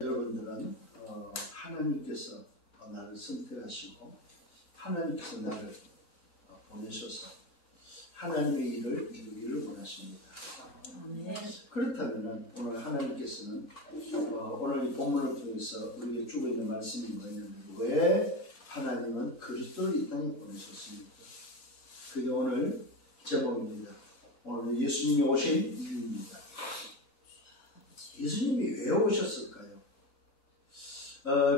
여러분들은 하나님께서 나를 선택하시고 하나님께서 나를 보내셔서 하나님의 일을 이루기를 원하십니다. 그렇다면 오늘 하나님께서는 오늘 이 본문을 통해서 우리에게 주고 있는 말씀이 뭐냐면, 왜 하나님은 그리스도를 이 땅에 보내셨습니까? 그게 오늘 제목입니다. 오늘 예수님이 오신 이유입니다. 예수님이 왜 오셨을까요?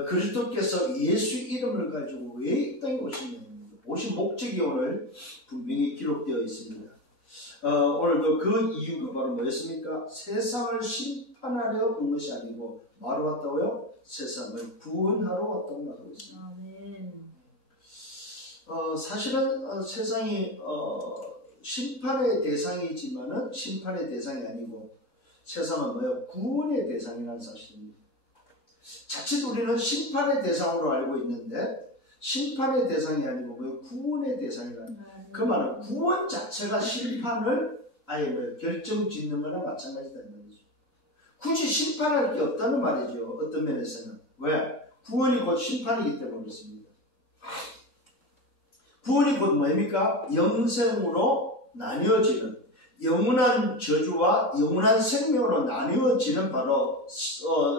그리스도께서 예수 이름을 가지고 왜 이 땅에 오셨냐면, 오신 목적이 오늘 분명히 기록되어 있습니다. 오늘도 그 이유가 바로 뭐였습니까? 세상을 심판하려 온 것이 아니고 뭐하러 왔다고요? 세상을 구원하러 왔다고 말하고 있습니다. 사실은 세상이 심판의 대상이지만은 심판의 대상이 아니고 세상은 뭐예요? 구원의 대상이라는 사실입니다. 자칫 우리는 심판의 대상으로 알고 있는데 심판의 대상이 아니고 뭐예요? 구원의 대상이라는. 그 말은 구원 자체가 심판을 아예 뭐예요? 결정짓는 거나 마찬가지다 이 말이죠. 굳이 심판할 게 없다는 말이죠. 어떤 면에서는. 왜? 구원이 곧 심판이기 때문에 그렇습니다. 구원이 곧 뭡니까? 영생으로 나뉘어지는, 영원한 저주와 영원한 생명으로 나뉘어지는 바로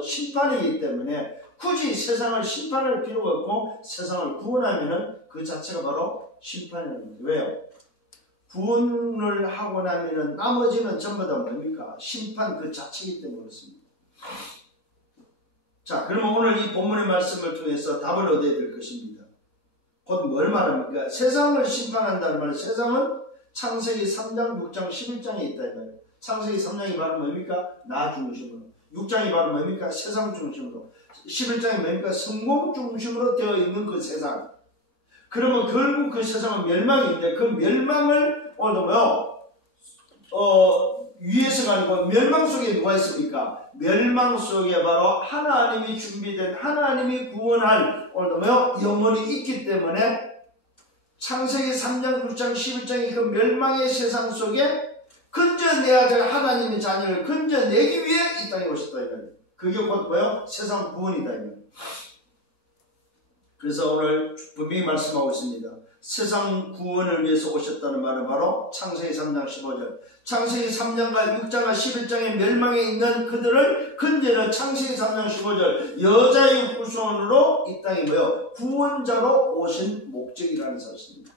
심판이기 때문에 굳이 세상을 심판할 필요가 없고 세상을 구원하면은 그 자체가 바로 심판이라는 거죠. 왜요? 구원을 하고 나면은 나머지는 전부 다 뭡니까? 심판 그 자체이기 때문에 그렇습니다. 자, 그러면 오늘 이 본문의 말씀을 통해서 답을 얻어야 될 것입니다. 곧 뭘 말합니까? 세상을 심판한다는 말은, 세상은 창세기 3장, 6장, 11장에 있다 이 말이에요. 창세기 3장이 바로 뭡니까? 나 중심으로. 6장이 바로 뭡니까? 세상 중심으로. 11장이 뭡니까? 성공 중심으로 되어 있는 그 세상. 그러면 결국 그 세상은 멸망인데, 그 멸망을 오늘도 위에서가 아니고 멸망 속에 누가 있습니까? 멸망 속에 바로 하나님이 준비된, 하나님이 구원할 오늘도 영혼이 있기 때문에 창세기 3장, 6장, 11장의 그 멸망의 세상 속에 건져내야 될 하나님의 자녀를 건져내기 위해 이 땅에 오셨다 이 말이에요. 그게 곧 뭐예요? 세상 구원이다 이 말이에요. 그래서 오늘 분명히 말씀하고 있습니다. 세상 구원을 위해서 오셨다는 말은 바로 창세기 3장 15절, 창세기 3장과 6장과 11장의 멸망에 있는 그들을 건져는 창세기 3장 15절 여자의 후손으로 이 땅에 뭐예요? 구원자로 오신 목적이라는 사실입니다.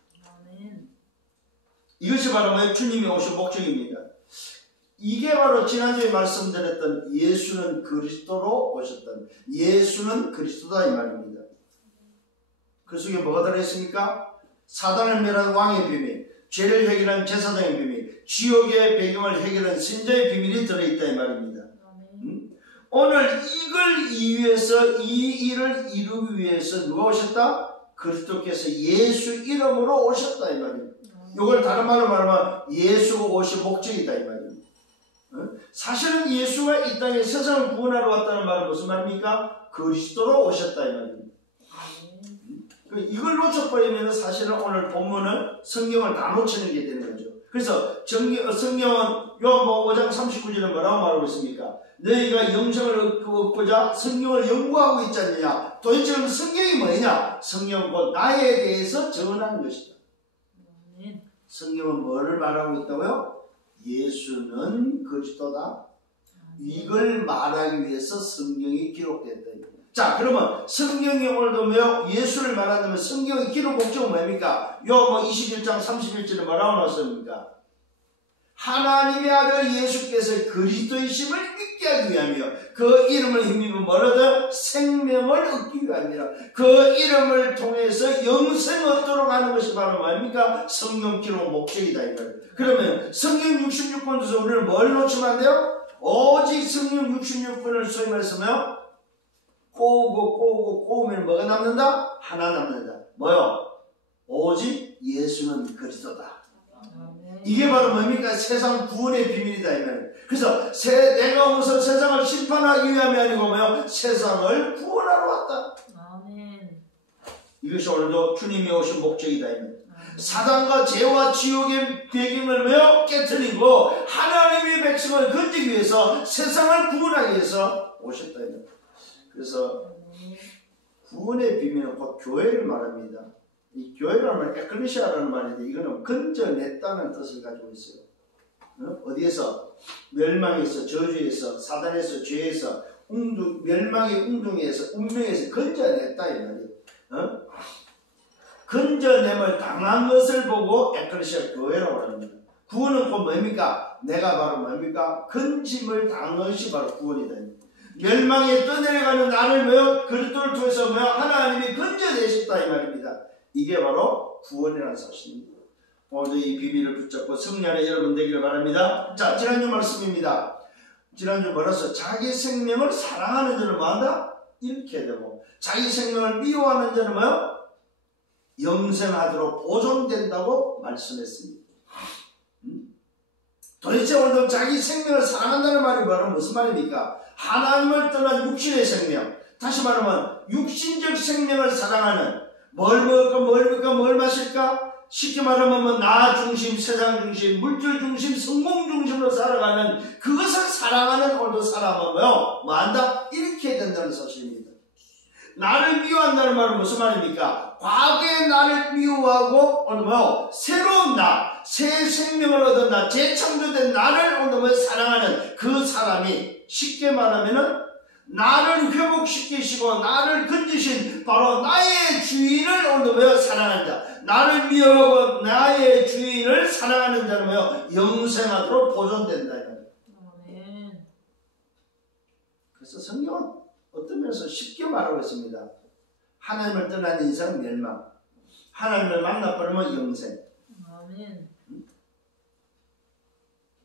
이것이 바로 뭐예요? 주님이 오신 목적입니다. 이게 바로 지난주에 말씀드렸던 예수는 그리스도로 오셨다는, 예수는 그리스도다 이 말입니다. 그 속에 뭐가 들어있습니까? 사단을 멸한 왕의 비밀, 죄를 해결한 제사장의 비밀, 지옥의 배경을 해결한 선자의 비밀이 들어있다 이 말입니다. 오늘 이걸 이유해서, 이 일을 이루기 위해서 누가 오셨다? 그리스도께서 예수 이름으로 오셨다 이 말입니다. 이걸 다른 말로 말하면 예수가 오신 목적이다 이 말입니다. 사실은 예수가 이 땅에 세상을 구원하러 왔다는 말은 무슨 말입니까? 그리스도로 오셨다 이 말입니다. 이걸 놓쳐버리면 사실은 오늘 본문은 성경을 다 놓치는 게 되는 거죠. 그래서 성경은 요한복음 5장 39절은 뭐라고 말하고 있습니까? 너희가 영생을 얻고자 성경을 연구하고 있지 않느냐? 도대체 그럼 성경이 뭐냐? 성경은 곧 나에 대해서 전하는 것이다. 성경은 뭐를 말하고 있다고요? 예수는 그리스도다. 이걸 말하기 위해서 성경이 기록됐다. 자, 그러면 성경이 오늘도 예수를 말한다면 성경의 기록 목적은 뭡니까? 요 21장 31절에 뭐라고 나왔습니까? 하나님의 아들 예수께서 그리스도이심을 믿게 하기 위하며 그 이름을 힘입어 뭐라든 생명을 얻기 위함이라. 그 이름을 통해서 영생 얻도록 하는 것이 바로 뭡니까? 성경 기록 목적이다 이거예요. 그러면 성경 66권에서 우리는 뭘 놓치면 안 돼요? 오직 성경 66권을 소위 말해서 꼬우면 뭐가 남는다? 하나 남는다. 뭐요? 오직 예수는 그리스도다. 이게 바로 뭡니까? 세상 구원의 비밀이다 이거예요. 그래서 내가 오서 세상을 심판하기 위함이 아니고 세상을 구원하러 왔다. 아멘. 이것이 오늘도 주님이 오신 목적이다 이거예요. 사단과 죄와 지옥의 배경을 깨뜨리고 하나님의 백성을 건지기 위해서, 세상을 구원하기 위해서 오셨다 이거예요. 그래서 구원의 비밀은 곧 교회를 말합니다. 이 교회라는 말, 에클레시아라는 말인데 이거는 건져냈다는 뜻을 가지고 있어요. 어디에서? 멸망에서, 저주에서, 사단에서, 죄에서, 멸망의 웅둥이에서, 운명에서 건져냈다 이 말이에요. 건져냄을 당한 것을 보고 에클레시아 교회라고 합니다. 구원은 곧 뭡니까? 내가 바로 뭡니까? 건짐을 당한 것이 바로 구원이다. 멸망에 떠내려가는 나를 뭐요? 그리스도를 통해서 뭐요? 하나님이 건져내셨다 이 말입니다. 이게 바로 구원이라는 사실입니다. 오늘 이 비밀을 붙잡고 승리 안에 여러분 되기를 바랍니다. 자, 지난주 말씀입니다. 지난주 뭐라서 자기 생명을 사랑하는 자는 뭐한다? 잃게 되고 자기 생명을 미워하는 자는 뭐요? 영생하도록 보존된다고 말씀했습니다. 도대체 오늘도 자기 생명을 사랑한다는 말이 바로 무슨 말입니까? 하나님을 떠난 육신의 생명, 다시 말하면 육신적 생명을 사랑하는, 뭘 먹을까, 뭘 입을까, 뭘 마실까? 쉽게 말하면 나 중심, 세상 중심, 물질 중심, 성공 중심으로 살아가는 그것을 사랑하는 오늘도 사람은 뭐 한다? 잃게 된다는 사실입니다. 나를 미워한다는 말은 무슨 말입니까? 과거의 나를 미워하고 오늘 새로운 나, 새 생명을 얻은 나, 재창조된 나를 오늘 사랑하는 그 사람이 쉽게 말하면은 나를 회복시키시고 나를 건지신 바로 나의 주인을 오늘 사랑하는 자, 나를 미워하고 나의 주인을 사랑하는 자는 영생하도록 보존된다. 아멘. 그래서 성경은 어떤 면에서 쉽게 말하고 있습니다. 하나님을 떠난 인생은 멸망, 하나님을 만나버리면 영생. 아멘.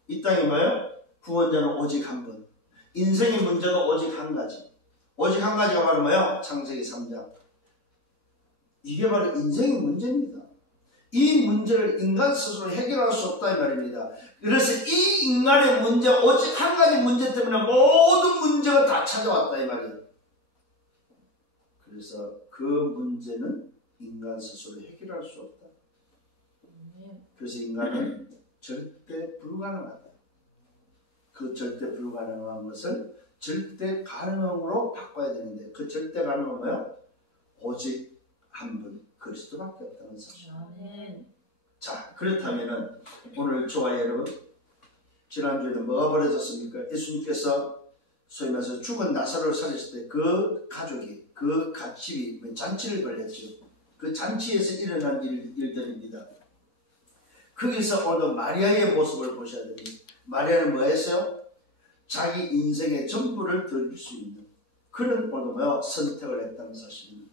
이 땅에 뭐예요? 구원자는 오직 한 분. 인생의 문제가 오직 한 가지. 오직 한 가지가 바로 뭐예요? 창세기 3장. 이게 바로 인생의 문제입니다. 이 문제를 인간 스스로 해결할 수 없다 이 말입니다. 그래서 이 인간의 문제, 오직 한 가지 문제 때문에 모든 문제가 다 찾아왔다 이 말이에요. 그래서 그 문제는 인간 스스로 해결할 수 없다. 그래서 인간은 절대 불가능하다. 그 절대 불가능한 것을 절대 가능함으로 바꿔야 되는데 그 절대 가능한 뭐예요? 오직 한 분, 그리스도밖에 없다는 사실. 자, 그렇다면은 오늘 저와 여러분, 지난주에는 뭐가 벌어졌습니까? 예수님께서 소위 말해서 죽은 나사로를 살렸을 때 그 가족이, 그 가집이 잔치를 벌였죠. 그 잔치에서 일어난 일들입니다. 거기서 오늘 마리아의 모습을 보셔야 됩니다. 마리아는 뭐 했어요? 자기 인생의 전부를 드릴 수 있는 그런 오늘 선택을 했다는 사실입니다.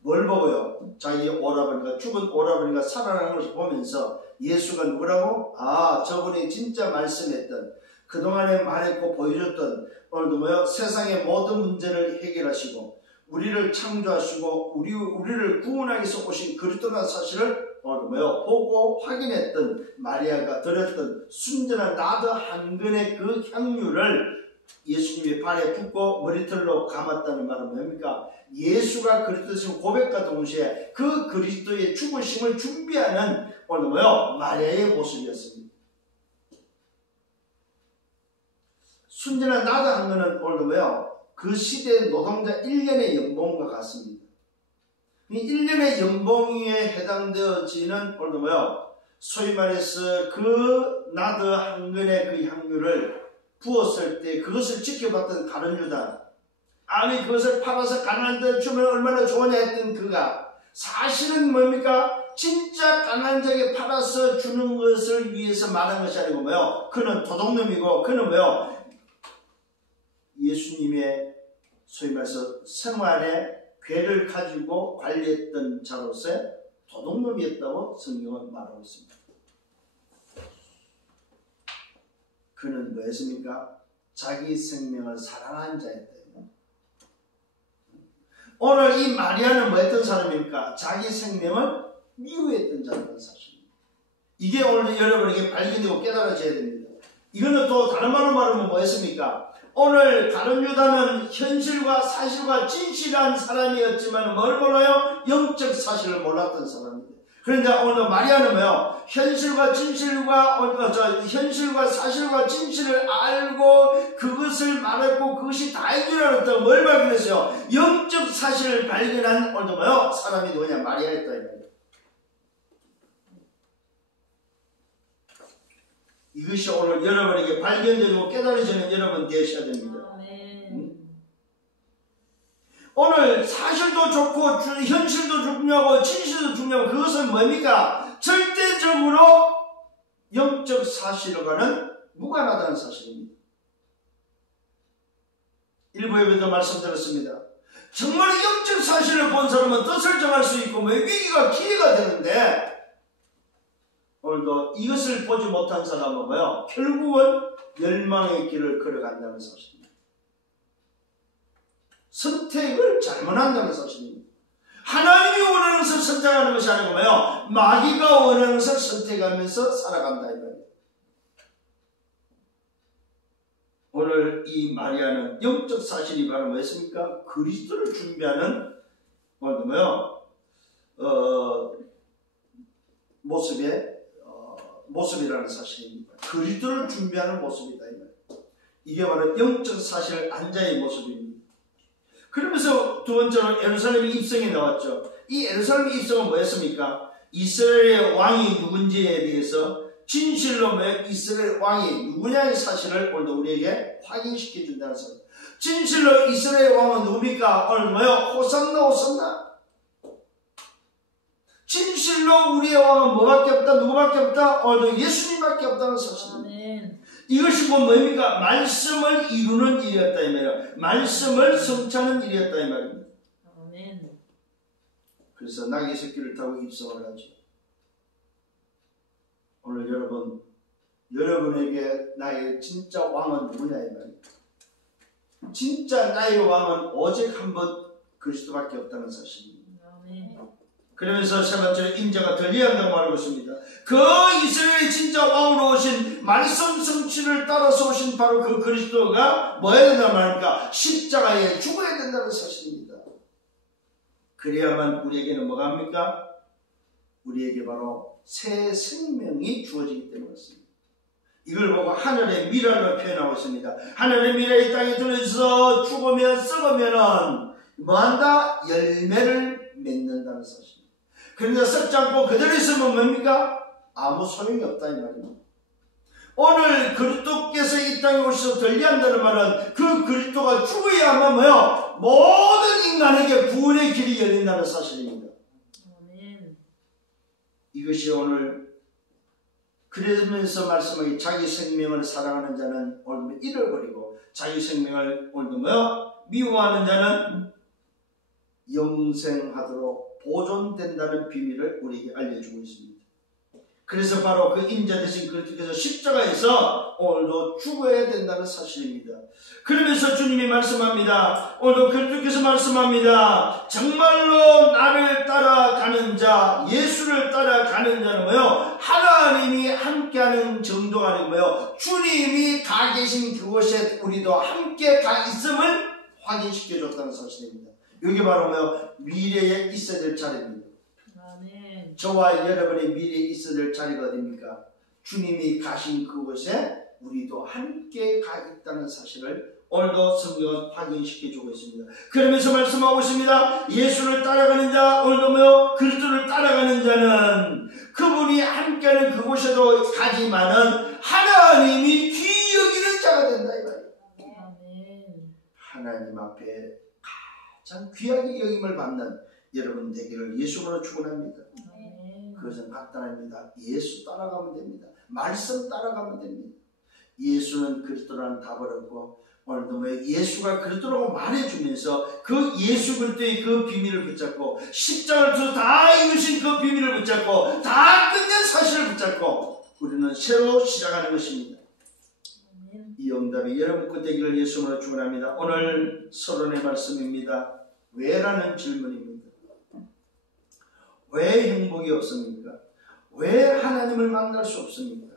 뭘 보고요? 자기 오라버니가, 죽은 오라버니가 살아나는 것을 보면서 예수가 누구라고? 아, 저분이 진짜 말씀했던, 그동안에 말했고 보여줬던 오늘도 세상의 모든 문제를 해결하시고 우리를 창조하시고 우리를 구원하기 위해서 오신 그리스도라는 사실을 보고 확인했던 마리아가 드렸던 순전한 나드 한 근의 그 향유를 예수님의 발에 붓고 머리털로 감았다는 말은 뭡니까? 예수가 그리스도신 고백과 동시에 그 그리스도의 죽으심을 준비하는 오늘 마리아의 모습이었습니다. 순전한 나드 한 근은 오늘 그 시대의 노동자 1년의 연봉과 같습니다. 이 1년의 연봉에 해당되어지는 오늘 소위 말해서 그 나드 한 근의 그 향유를 부었을 때 그것을 지켜봤던 가룟 유다, 아니 그것을 팔아서 가난한 데 주면 얼마나 좋으냐 했던 그가 사실은 뭡니까? 진짜 가난한 자에게 팔아서 주는 것을 위해서 말한 것이 아니고 그는 도둑놈이고 그는 예수님의 소위 말해서 생활에 괴를 가지고 관리했던 자로서의 도둑놈이었다고 성경은 말하고 있습니다. 그는 뭐였습니까? 자기 생명을 사랑한 자였다. 오늘 이 마리아는 뭐였던 사람입니까? 자기 생명을 미워했던 자라는 사실입니다. 이게 오늘 여러분에게 발견되고 깨달아져야 됩니다. 이거는 또 다른 말로 말하면 뭐였습니까? 오늘 가룟 유다는 현실과 사실과 진실한 사람이었지만 뭘 몰라요? 영적 사실을 몰랐던 사람입니다. 그런데 오늘 마리아는 뭐요? 현실과 사실과 진실을 알고 그것을 말했고 그것이 다인 줄 알았다고 뭘 발견했어요? 영적 사실을 발견한 오늘 뭐요? 사람이 누구냐? 마리아였다 이 말이에요. 이것이 오늘 여러분에게 발견되고 깨달아지는 여러분 되셔야 됩니다. 오늘 사실도 좋고 현실도 중요하고 진실도 중요하고 그것은 뭡니까? 절대적으로 영적 사실과는 무관하다는 사실입니다. 일부 예배도 말씀드렸습니다. 정말 영적 사실을 본 사람은 뜻을 정할 수 있고 위기가 기회가 되는데 오늘도 이것을 보지 못한 사람은 뭐요? 결국은 멸망의 길을 걸어간다는 사실입니다. 선택을 잘못한다는 사실입니다. 하나님이 원하는 것을 선택하는 것이 아니고 뭐요? 마귀가 원하는 것을 선택하면서 살아간다 이 말이에요. 오늘 이 마리아는 영적 사실이 바로 뭐였습니까? 그리스도를 준비하는 오늘 뭐요? 모습이라는 사실입니다. 그리스도를 준비하는 모습이다 이 말이에요. 이게 바로 영적 사실 안자의 모습입니다. 그러면서 두 번째로 예루살렘 입성이 나왔죠. 이 예루살렘 입성은 뭐였습니까? 이스라엘의 왕이 누군지에 대해서 진실로 이스라엘 왕이 누구냐의 사실을 오늘도 우리에게 확인시켜 준다는 사실. 진실로 이스라엘 왕은 누굽니까? 오늘 뭐요? 호산나. 진실로 우리의 왕은 뭐밖에 없다? 누구밖에 없다? 오늘도 예수님밖에 없다는 사실입니다. 이것이 뭡니까? 말씀을 이루는 일이었다 이 말이에요. 말씀을 성취하는 일이었다 이 말입니다. 아멘. 그래서 나귀 새끼를 타고 입성을 하죠. 오늘 여러분에게 나의 진짜 왕은 누구냐 이 말입니다. 진짜 나의 왕은 오직 한 번 그리스도밖에 없다는 사실입니다. 아멘. 그러면서 세 번째로 인자가 들려한다고 말하고 있습니다. 그 이스라엘의 진짜 왕으로 오신 말씀 성취를 따라서 오신 바로 그 그리스도가 뭐 해야 된다는 말입니까? 십자가에 죽어야 된다는 사실입니다. 그래야만 우리에게는 뭐가 합니까? 우리에게 바로 새 생명이 주어지기 때문에 그렇습니다. 이걸 보고 하늘의 미랄로 표현하고 있습니다. 하늘의 미랄이 땅에 들어서 죽으면 썩으면은 뭐한다? 열매를 맺는다는 사실입니다. 그런데 썩지 않고 그대로 있으면 뭡니까? 아무 소용이 없다 이 말입니다. 오늘 그리스도께서 이 땅에 오셔서 들려한다는 말은 그 그리스도가 죽어야만 뭐요? 모든 인간에게 구원의 길이 열린다는 사실입니다. 이것이 오늘 그러면서 말씀하기 자기 생명을 사랑하는 자는 오늘 잃어버리고 자기 생명을 오늘도 뭐요? 미워하는 자는 영생하도록 보존된다는 비밀을 우리에게 알려주고 있습니다. 그래서 바로 그 인자 되신 그리스도께서 십자가에서 오늘도 죽어야 된다는 사실입니다. 그러면서 주님이 말씀합니다. 오늘도 그리스도께서 말씀합니다. 정말로 나를 따라가는 자, 예수를 따라가는 자는 뭐요? 하나님이 함께하는 정도가 아니고 뭐요? 주님이 가 계신 그곳에 우리도 함께 가 있음을 확인시켜줬다는 사실입니다. 이게 바로 뭐요? 미래에 있어야 될 자리입니다. 아멘. 저와 여러분의 미래에 있어야 될 자리가 어디입니까? 주님이 가신 그곳에 우리도 함께 가 있다는 사실을 오늘도 성경은 확인시켜주고 있습니다. 그러면서 말씀하고 있습니다. 예수를 따라가는 자, 오늘도 뭐요? 그리스도를 따라가는 자는 그분이 함께하는 그곳에도 가지만은 하나님이 귀히 여기는 자가 된다 이 말이에요. 아멘. 하나님 앞에 참 귀하게 여김을 받는 여러분 되기를 예수로 축원합니다. 그것은 간단합니다. 예수 따라가면 됩니다. 말씀 따라가면 됩니다. 예수는 그리스도라는 답을 얻고 오늘도 예수가 그리스도라고 말해주면서 그 예수 그리스도의 그 비밀을 붙잡고 십자가를 통해서 다 이루신 그 비밀을 붙잡고 다 끝낸 사실을 붙잡고 우리는 새로 시작하는 것입니다. 이 응답이 여러분 것 되기를 예수로 축원합니다. 오늘 서론의 말씀입니다. 왜라는 질문입니다. 왜 행복이 없습니까? 왜 하나님을 만날 수 없습니까?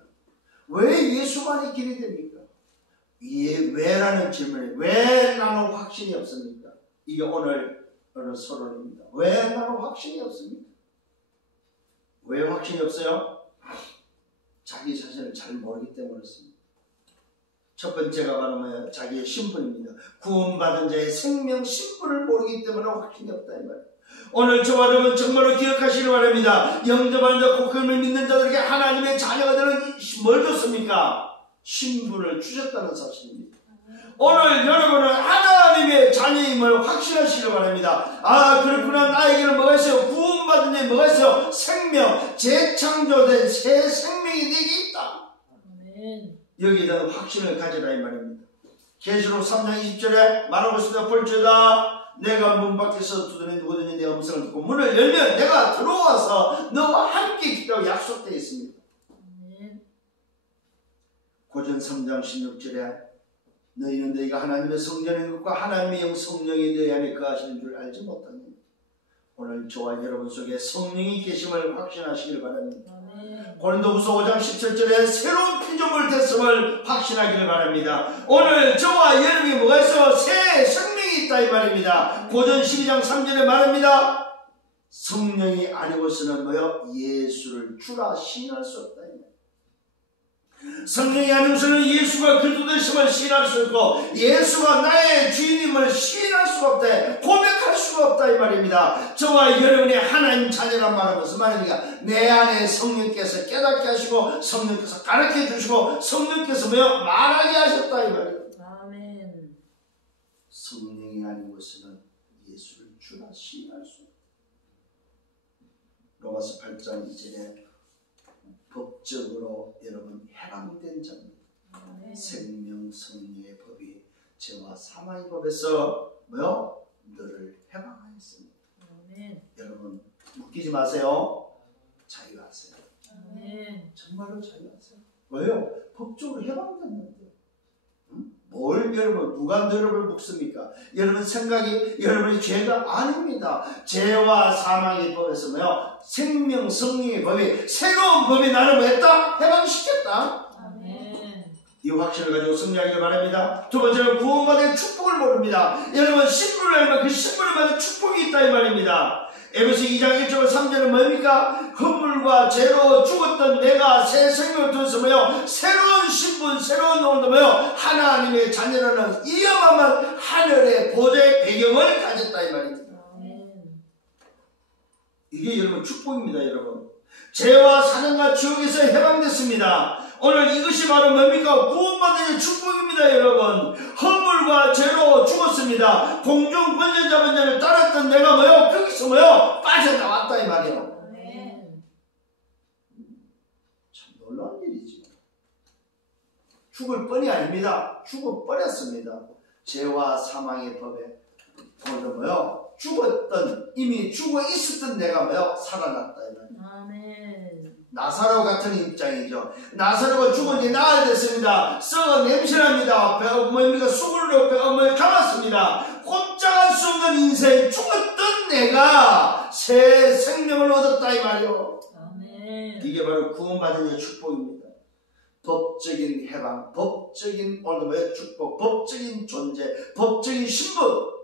왜 예수만이 길이 됩니까? 왜라는 질문에 왜 나는 확신이 없습니까? 이게 오늘 서론입니다. 왜 나는 확신이 없습니까? 왜 확신이 없어요? 자기 자신을 잘 모르기 때문에 그렇습니다. 첫 번째가 바로 뭐예요? 자기의 신분입니다. 구원받은 자의 생명 신분을 모르기 때문에 확신이 없다 이 말이에요. 오늘 저와 여러분 정말로 기억하시기 바랍니다. 영접하는 자, 복음을 믿는 자들에게 하나님의 자녀가 되는 뭘 줬습니까? 신분을 주셨다는 사실입니다. 오늘 여러분은 하나님의 자녀임을 확신하시기 바랍니다. 아, 그렇구나. 나에게는 뭐가 있어요? 구원받은 자에 뭐가 있어요? 생명, 재창조된 새 생명이 내게 있다. 아멘. 여기에 대한 확신을 가지라 이 말입니다. 계시록 3장 20절에 말하고 있습니다. 볼지어다 내가 문 밖에서 두드리는 누구든지 내 음성을 듣고 문을 열면 내가 들어와서 너와 함께 있다고 약속되어 있습니다. 아멘. 고전 3장 16절에 너희는 너희가 하나님의 성전인 것과 하나님의 영 성령이 너희 안에 거하시는 줄 알지 못하니. 오늘 저와 여러분 속에 성령이 계심을 확신하시길 바랍니다. 아멘. 고린도후서 5장 17절에 새로운 피조물 됐음을 확신하기를 바랍니다. 오늘 저와 여러분이 뭐가 있어? 새 생명이 있다 이 말입니다. 고전 12장 3절에 말합니다. 성령이 아니고서는 뭐요? 예수를 주라 시인할 수 없다. 성령이 아니고서는 예수가 그리스도 되심을 시인할 수 없고 예수가 나의 주인임을 시인할 수가 없다. 고백할 수가 없다 이 말입니다. 저와 여러분이 하나님 자녀란 말은 무슨 말입니까? 내 안에 성령께서 깨닫게 하시고 성령께서 가르쳐 주시고 성령께서 뭐요? 말하게 하셨다 이 말입니다. 아멘. 성령이 아니고서는 예수를 주라 시인할 수 없다. 로마서 8장 2절에 법적으로 여러분 해방된 자입니다. 아멘. 생명 성령의 법이 죄와 사망의 법에서 뭐요? 너를 해방하였습니다. 아멘. 여러분 웃기지 마세요. 자유하세요. 아멘. 정말로 자유하세요. 왜요? 법적으로 해방됐는데. 뭘 여러분 누가 여러분을 묶습니까? 여러분 생각이 여러분의 죄가 아닙니다. 죄와 사망의 법에서 뭐요? 생명 성령의 법이 새로운 법이 나를 뭐 했다? 해방시켰다. 아멘. 이 확신을 가지고 승리하기를 바랍니다. 두 번째는 구원받은 축복을 모릅니다. 여러분 신분을 알면 그 신분을 받는 축복이 있다 이 말입니다. 에베소 2장 1절 3절은 뭡니까? 흠물과 죄로 죽었던 내가 새 생명을 통해서 뭐요? 새로운 신분, 새로운 영혼도 뭐요? 하나님의 자녀라는 이 어마어마한 하늘의 보좌의 배경을 가졌다 이 말입니다. 아멘. 이게 여러분 축복입니다. 여러분 죄와 사랑과 지옥에서 해방됐습니다. 오늘 이것이 바로 뭡니까? 구원받은 축복입니다. 여러분 허물과 죄로 죽었습니다. 공중 번제 잡은 자를 따랐던 내가 뭐요? 거기서 뭐요? 빠져나왔다 이 말이에요. 아멘. 참 놀라운 일이지. 죽을 뻔이 아닙니다. 죽어버렸습니다. 죄와 사망의 법에 오늘 뭐요? 죽었던 이미 죽어 있었던 내가 뭐요? 살아났다 이 말이에요. 아멘. 나사로 같은 입장이죠. 나사로가 죽은 지 나흘 됐습니다. 썩어 냄새납니다. 뭡니까? 수골로 뼈가 감았습니다. 꼼짝할 수 없는 인생 죽었던 내가 새 생명을 얻었다 이 말이요. 아멘. 이게 바로 구원받은 자의 축복입니다. 법적인 해방, 법적인 오늘의 축복, 법적인 존재, 법적인 신분.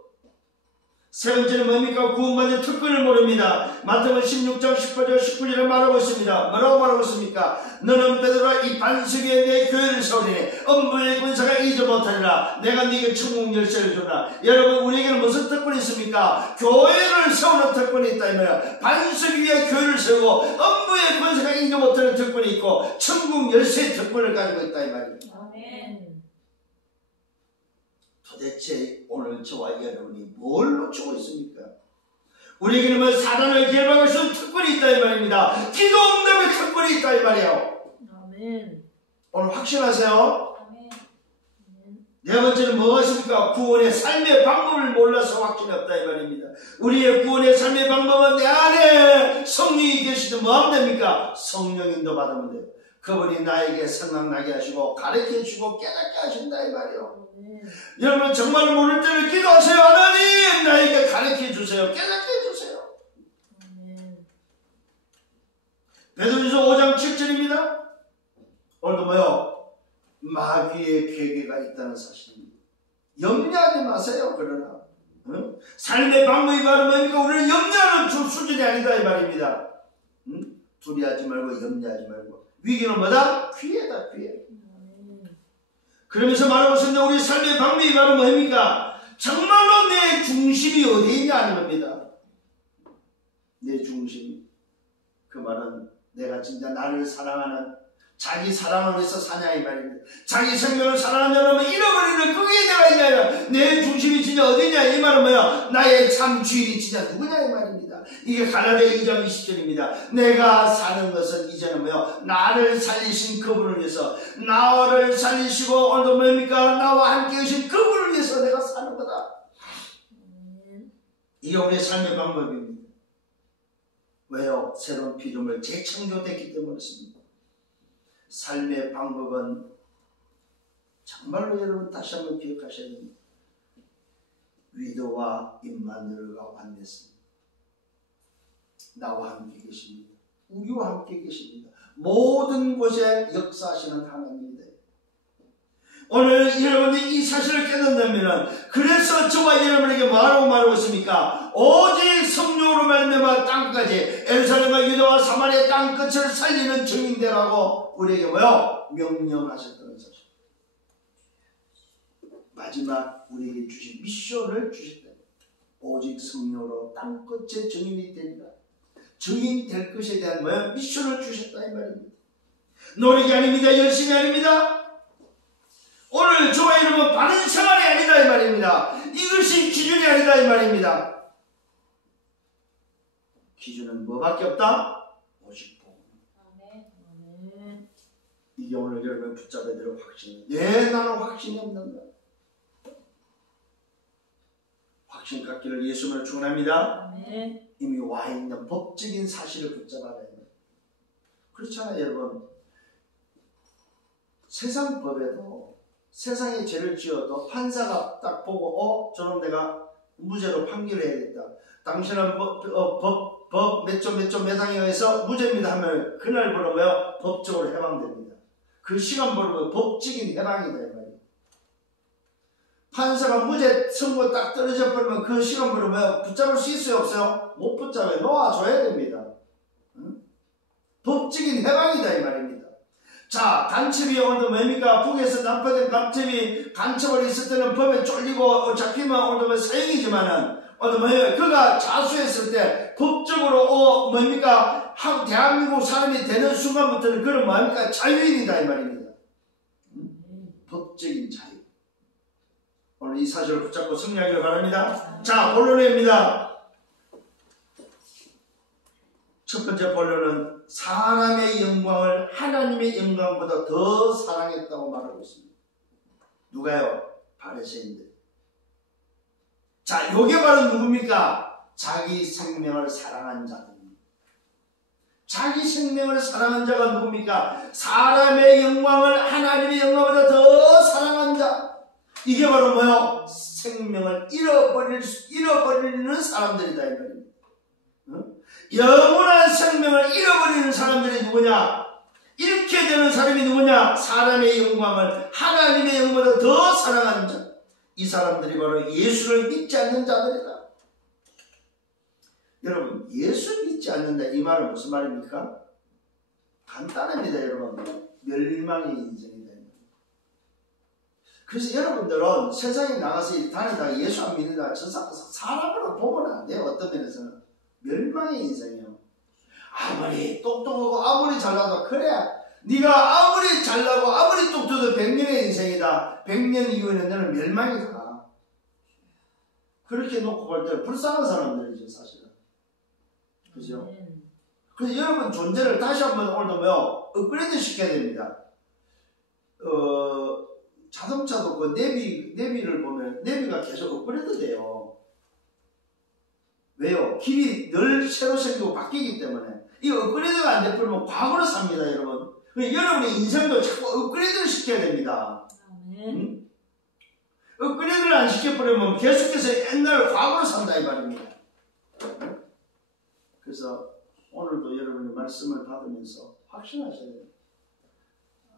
세 번째는 뭡니까? 구원받은 특권을 모릅니다. 마태복음 16장 18절 19절에 말하고 있습니다. 뭐라고 말하고 있습니까? 너는 베드로라 이 반석 위에 내 교회를 세우리니 음부의 권세가 이기지 못하리라. 내가 네게 천국 열쇠를 주라. 여러분 우리에게는 무슨 특권이 있습니까? 교회를 세우는 특권이 있다 이 말이야. 반석 위에 교회를 세우고 음부의 권세가 이기지 못하는 특권이 있고 천국 열쇠의 특권을 가지고 있다 이 말입니다. 아멘. 도대체 오늘 저와 여러분이 뭘 놓치고 있습니까? 우리에게는 뭐 사단을 결박할 수 있는 특권이 있다 이 말입니다. 기도 응답의 특권이 있다 이 말이에요. 아멘. 오늘 확신하세요. 아멘. 네 번째는 뭐가 있습니까? 구원의 삶의 방법을 몰라서 확신이 없다 이 말입니다. 우리의 구원의 삶의 방법은 내 안에 성령이 계시면 뭐 하면 됩니까? 성령 인도 받으면 돼요. 그분이 나에게 생각나게 하시고 가르쳐 주시고 깨닫게 하신다 이 말이에요. 여러분 정말 모를 때는 기도하세요. 하나님 나에게 가르쳐 주세요. 깨닫게 해주세요. 베드로전서 5장 7절입니다. 오늘도 뭐요? 마귀의 괴계가 있다는 사실입니다. 염려하지 마세요. 그러나 삶의 방법이 바로 뭡니까? 우리를 염려하는 수준이 아니다 이 말입니다. 두려워하지 말고 염려하지 말고. 위기는 뭐다? 피해다, 피해. 아멘. 그러면서 말하고 있습니다. 우리 삶의 방법이 바로 뭡니까? 정말로 내 중심이 어디에 있냐 하는 겁니다. 내 중심. 그 말은 내가 진짜 나를 사랑하는, 자기 사랑을 위해서 사냐 이 말입니다. 자기 생명을 사랑하면 잃어버리는 그게 내가 있냐. 내 중심이 진짜 어디냐 이 말은 뭐야? 나의 참 주인이 진짜 누구냐 이 말입니다. 이게 갈라디아 2장 20절입니다. 내가 사는 것은 이제는 뭐야? 나를 살리신 그분을 위해서, 나를 살리시고 오늘도 뭡니까? 나와 함께 계신 그분을 위해서 내가 사는 거다. 이게 우리의 삶의 방법입니다. 왜요? 새로운 피조물 재창조됐기 때문에 그렇습니다. 삶의 방법은 정말로 여러분 다시 한번 기억하셔야 됩니다. 위도와 임마누엘과 완냈습니다. 나와 함께 계십니다. 우리와 함께 계십니다. 모든 곳에 역사하시는 하나님입니다. 오늘 여러분이 이 사실을 깨닫는다면, 그래서 저와 여러분에게 뭐라고 말하고 있습니까? 오직 성령으로 말미암아 땅끝까지 예루살렘과 유다와 사마리아 땅끝을 살리는 증인되라고 우리에게 뭐요? 명령하셨다는 사실. 마지막 우리에게 주신 미션을 주셨다. 오직 성령으로 땅끝의 증인이 되리라. 증인 될 것에 대한 뭐야? 미션을 주셨다 이 말입니다. 노력이 아닙니다. 열심이 아닙니다. 오늘 저와 여러분 바른 생활이 아니다 이 말입니다. 이것이 기준이 아니다 이 말입니다. 기준은 뭐밖에 없다? 오직 복음. 아멘. 이게 오늘 여러분 붙잡아야 될 확신이에요. 네, 나는 확신이 없는다. 확신 갖기를 예수님을 축원합니다. 아멘. 이미 와 있는 법적인 사실을 붙잡아야 해요. 그렇잖아요 여러분. 세상 법에도 세상에 죄를 지어도 판사가 딱 보고 저놈 내가 무죄로 판결해야겠다. 당신은 법 몇 조 몇 항에 의해서 무죄입니다 하면 그날부로 뭐요? 법적으로 해방됩니다. 그 시간부로 법적인 해방이다 이 말이에요. 판사가 무죄 선고 딱 떨어져 버리면 그 시간부로 뭐요? 붙잡을 수 있어요 없어요? 못 붙잡아요. 놓아줘야 됩니다. 응? 법적인 해방이다 이 말입니다. 자, 간첩이 오늘도 뭡니까? 북에서 난파된 간첩이 간첩을 있을 때는 법에 쫄리고 잡히면 오늘도 사형이지만은 오늘도 뭐예요? 그가 자수했을 때 법적으로 뭡니까? 대한민국 사람이 되는 순간부터는 그런 뭡니까? 자유인이다 이 말입니다. 법적인 자유. 오늘 이 사실을 붙잡고 승리하기를 바랍니다. 자, 본론입니다. 첫 번째 본론은 사람의 영광을 하나님의 영광보다 더 사랑했다고 말하고 있습니다. 누가요? 바리새인들. 자, 요게 바로 누굽니까? 자기 생명을 사랑한 자입니다. 자기 생명을 사랑한 자가 누굽니까? 사람의 영광을 하나님의 영광보다 더 사랑한 자. 이게 바로 뭐요? 생명을 잃어버리는 사람들이다 이 말입니다. 영원한 생명을 잃어버리는 사람들이 누구냐? 잃게 되는 사람이 누구냐? 사람의 영광을 하나님의 영광보다 더 사랑하는 자. 이 사람들이 바로 예수를 믿지 않는 자들이다. 여러분, 예수 믿지 않는다 이 말은 무슨 말입니까? 간단합니다 여러분. 멸망의 인생이다. 그래서 여러분들은 세상에 나가서 다니다가 예수 안 믿는다, 저 사람으로 보면 안 돼요. 어떤 면에서는 멸망의 인생이에요. 아무리 똑똑하고 아무리 잘나도 그래, 네가 아무리 잘나고 아무리 똑똑해도 100년의 인생이다. 100년 이후에는 너는 멸망이다. 그렇게 놓고 볼 때 불쌍한 사람들이죠 사실은. 그죠? 그래서 여러분 존재를 다시 한번 오늘도 업그레이드 시켜야 됩니다. 자동차도 그 내비를 보면 내비가 계속 업그레이드 돼요. 왜요? 길이 늘 새로 생기고 바뀌기 때문에. 이 업그레이드가 안 돼버리면 과거로 삽니다 여러분. 여러분의 인생도 자꾸 업그레이드를 시켜야 됩니다. 응? 업그레이드를 안 시켜버리면 계속해서 옛날 과거로 산다 이 말입니다. 그래서 오늘도 여러분의 말씀을 받으면서 확신하셔야 돼요.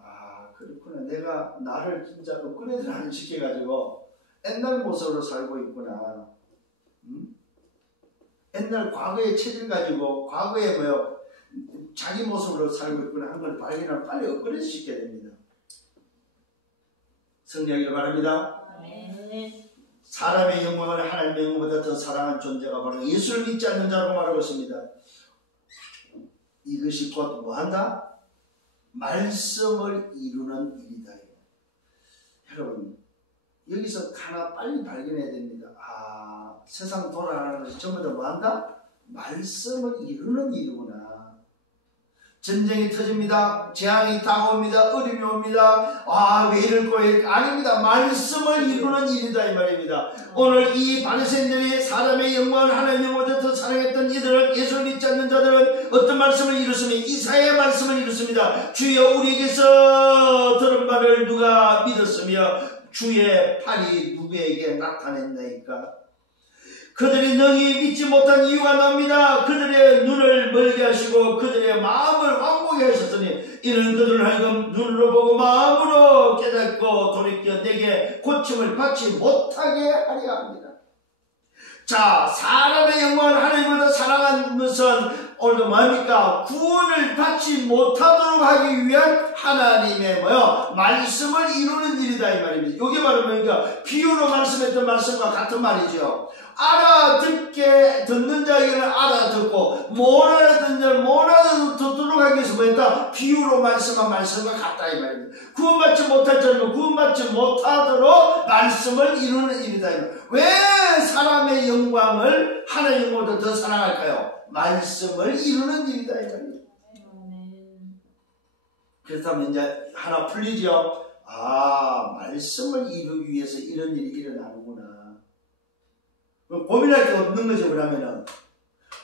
아, 그렇구나. 내가 나를 진짜 업그레이드를 안 시켜가지고 옛날 모습으로 살고 있구나. 옛날 과거의 체질 가지고 과거에 자기 모습으로 살고 있구나 한 걸 발견하면 빨리 업그레이드 시켜야 됩니다. 승리하기를 바랍니다. 아멘. 사람의 영광을 하나님의 영광보다 더 사랑한 존재가 바로 예수를 믿지 않는 자라고 말하고 있습니다. 이것이 곧 뭐한다? 말씀을 이루는 일이다. 여러분 여기서 하나 빨리 발견해야 됩니다. 세상 돌아가는 것이 전부 다 뭐한다? 말씀을 이루는 일이구나. 전쟁이 터집니다. 재앙이 다가옵니다. 어려움이 옵니다. 왜 이럴 거예요? 아닙니다. 말씀을 이루는 일이다 이 말입니다. 오늘 이 바리새인들이 사람의 영광을 하나님의 영광보다 더 사랑했던 이들은 예수를 믿지 않는 자들은 어떤 말씀을 이뤘으면 이사야의 말씀을 이뤘습니다. 주여 우리에게서 들은 말을 누가 믿었으며 주의 팔이 누구에게 나타냈나이까? 그들이 능히 믿지 못한 이유가 납니다. 그들의 눈을 멀게 하시고 그들의 마음을 완고하게 하셨으니 이는 그들을 하여금 눈으로 보고 마음으로 깨닫고 돌이켜 내게 고침을 받지 못하게 하려 합니다. 자, 사람의 영광을 하나님보다 사랑한 것은 오늘도 뭡니까? 구원을 받지 못하도록 하기 위한 하나님의 말씀을 이루는 일이다 이 말입니다. 이게 바로 뭡니까? 비유로 말씀했던 말씀과 같은 말이죠. 알아듣게 듣는 자에게는 알아듣고 못 알아듣는 자는 못 알아듣도록 하기 위해서 뭐였다? 비유로 말씀한 말씀과 같다 이 말입니다. 구원받지 못할 자는 구원받지 못하도록 말씀을 이루는 일이다. 왜 사람의 영광을 하나님의 영광보다 더 사랑할까요? 말씀을 이루는 일이다 이 말입니다. 그렇다면 이제 하나 풀리죠? 말씀을 이루기 위해서 이런 일이 일어나는구나. 고민할 게 없는 거죠. 그러면은